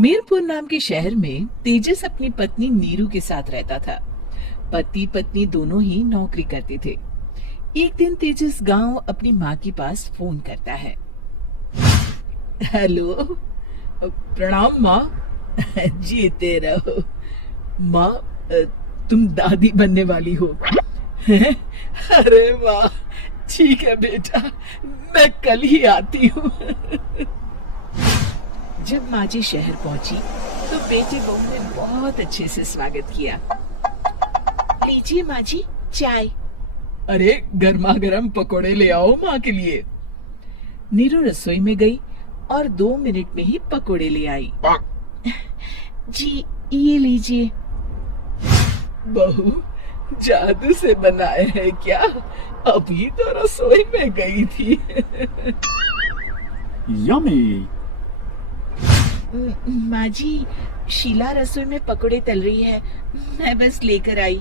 मीरपुर नाम के शहर में तेजस अपनी पत्नी नीरू के साथ रहता था। पति पत्नी दोनों ही नौकरी करते थे। एक दिन तेजस गांव अपनी माँ के पास फोन करता है। हेलो, प्रणाम माँ। जीते रहो माँ, तुम दादी बनने वाली हो। अरे वाह, ठीक है बेटा, मैं कल ही आती हूँ। जब माँ जी शहर पहुंची तो बेटे बहू ने बहुत अच्छे से स्वागत किया। लीजिए माँ जी, चाय। अरे गर्मा गर्म पकोड़े ले आओ माँ के लिए। नीरू रसोई में गई और 2 मिनट में ही पकोड़े ले आई। जी ये लीजिए। बहू जादू से बनाए हैं क्या? अभी तो रसोई में गई थी। यम्मी। माँ जी, शीला रसोई में पकोड़े तल रही है, मैं बस लेकर आई।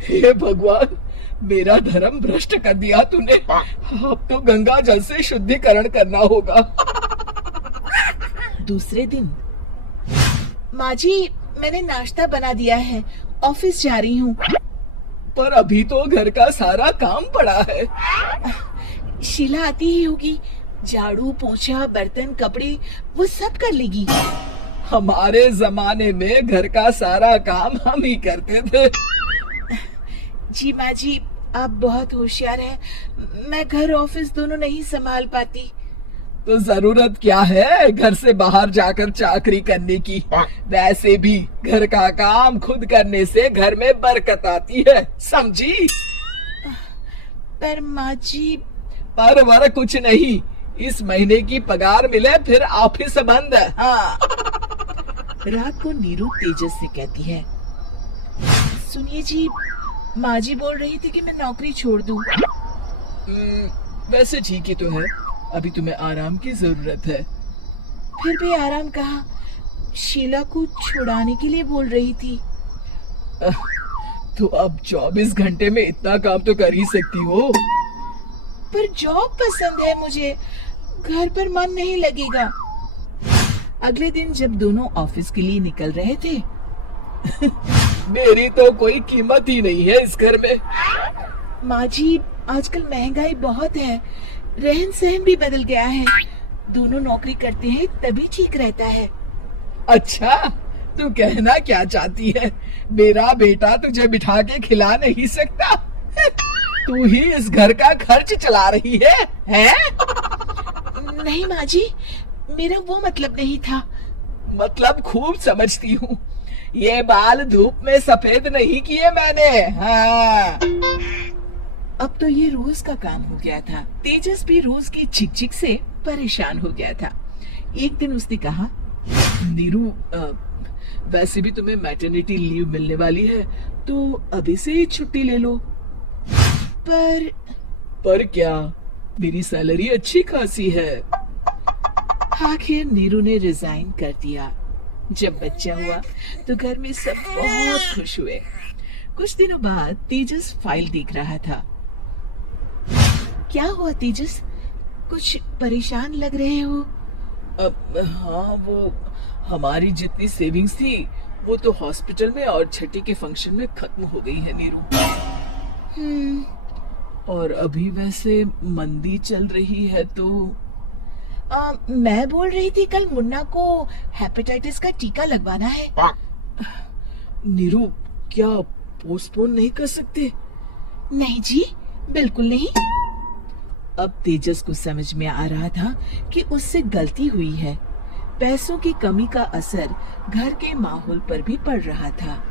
हे भगवान, मेरा धर्म भ्रष्ट कर दिया तूने। अब तो गंगा जल से शुद्धिकरण करना होगा। दूसरे दिन, माँ जी मैंने नाश्ता बना दिया है, ऑफिस जा रही हूँ। पर अभी तो घर का सारा काम पड़ा है। शीला आती ही होगी, झाड़ू पोछा बर्तन कपड़े वो सब कर लेगी। हमारे जमाने में घर का सारा काम हम ही करते थे। जी माँ जी, आप बहुत होशियार हैं, मैं घर ऑफिस दोनों नहीं संभाल पाती। तो जरूरत क्या है घर से बाहर जाकर चाकरी करने की? वैसे भी घर का काम खुद करने से घर में बरकत आती है, समझी? पर माँ जी। पर वर कुछ नहीं, इस महीने की पगार मिले फिर ऑफिस बंद। हाँ। रात को नीरू तेजस से कहती है, सुनिए जी, माँ जी बोल रही थी कि मैं नौकरी छोड़ दूं। वैसे ठीक ही तो है, अभी तुम्हें आराम की जरूरत है। फिर भी आराम कहाँ, शीला को छुड़ाने के लिए बोल रही थी। तो अब 24 घंटे में इतना काम तो कर ही सकती हो। पर जॉब पसंद है मुझे, घर पर मन नहीं लगेगा। अगले दिन जब दोनों ऑफिस के लिए निकल रहे थे, मेरी तो कोई कीमत ही नहीं है इस घर में। माँ जी, आजकल महंगाई बहुत है, रहन सहन भी बदल गया है, दोनों नौकरी करते हैं तभी ठीक रहता है। अच्छा, तू कहना क्या चाहती है? मेरा बेटा तुझे बिठा के खिला नहीं सकता? तू ही इस घर का खर्च चला रही है, हैं? नहीं माँ जी, मेरा वो मतलब नहीं था। मतलब खूब समझती हूँ, ये बाल धूप में सफेद नहीं किए मैंने। हाँ। अब तो ये रोज का काम हो गया था। तेजस भी रोज की चिक-चिक से परेशान हो गया था। एक दिन उसने कहा, नीरू, वैसे भी तुम्हें मैटरनिटी लीव मिलने वाली है, तो अभी से ही छुट्टी ले लो। पर क्या, मेरी सैलरी अच्छी खासी है। आखिर नीरू ने रिजाइन कर दिया। जब बच्चा हुआ तो घर में सब बहुत खुश हुए। कुछ दिनों बाद तेजस फाइल देख रहा था। क्या हुआ तेजस, कुछ परेशान लग रहे हो? हाँ, वो हमारी जितनी सेविंग्स थी वो तो हॉस्पिटल में और छठी के फंक्शन में खत्म हो गई है नीरू। और अभी वैसे मंदी चल रही है तो मैं बोल रही थी कल मुन्ना को हेपेटाइटिस का टीका लगवाना है। नीरू, क्या पोस्टपोन नहीं कर सकते? नहीं जी, बिल्कुल नहीं। अब तेजस को समझ में आ रहा था कि उससे गलती हुई है। पैसों की कमी का असर घर के माहौल पर भी पड़ रहा था।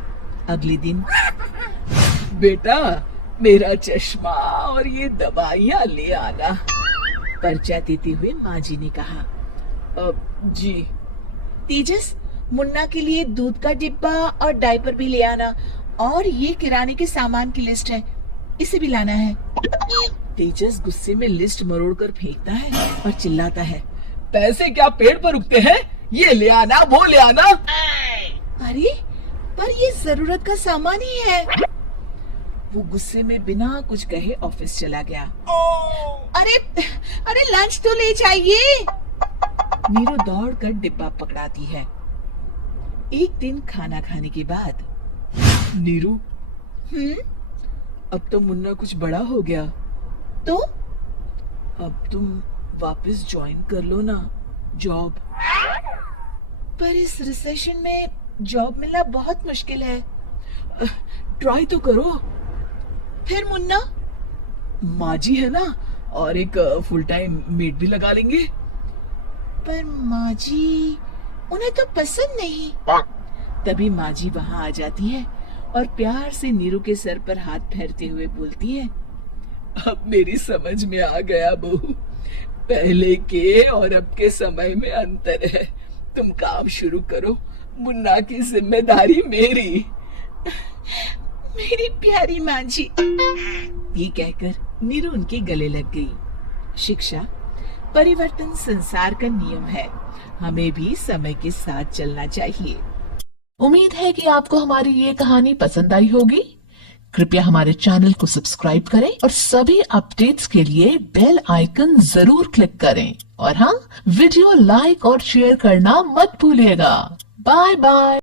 अगले दिन, बेटा मेरा चश्मा और ये दवाइयाँ ले आना, पर्चा देते हुए माँ जी ने कहा। जी। तेजस, मुन्ना के लिए दूध का डिब्बा और डायपर भी ले आना, और ये किराने के सामान की लिस्ट है, इसे भी लाना है। तेजस गुस्से में लिस्ट मरोड़ कर फेंकता है और चिल्लाता है, पैसे क्या पेड़ पर उगते हैं? ये ले आना, वो ले आना। अरे पर ये जरूरत का सामान ही है। वो गुस्से में बिना कुछ कहे ऑफिस चला गया। अरे अरे लंच तो ले जाइए। नीरू दौड़कर डिब्बा पकड़ाती है। एक दिन खाना खाने के बाद, नीरू, अब तो मुन्ना कुछ बड़ा हो गया, तो अब तुम वापस ज्वाइन कर लो ना जॉब। पर इस रिसेशन में जॉब मिलना बहुत मुश्किल है। ट्राई तो करो। फिर मुन्ना, माँ जी है ना, और एक फुल टाइम मेड भी लगा लेंगे। पर माँ जी, उन्हें तो पसंद नहीं। तभी माँ जी वहाँ आ जाती है और प्यार से नीरू के सर पर हाथ फेरते हुए बोलती है, अब मेरी समझ में आ गया बहू, पहले के और अब के समय में अंतर है। तुम काम शुरू करो, मुन्ना की जिम्मेदारी मेरी। मेरी प्यारी माँ जी, ये कहकर नीरू उनके गले लग गई। शिक्षा, परिवर्तन संसार का नियम है, हमें भी समय के साथ चलना चाहिए। उम्मीद है कि आपको हमारी ये कहानी पसंद आई होगी। कृपया हमारे चैनल को सब्सक्राइब करें और सभी अपडेट्स के लिए बेल आइकन जरूर क्लिक करें। और हाँ, वीडियो लाइक और शेयर करना मत भूलिएगा। Bye bye.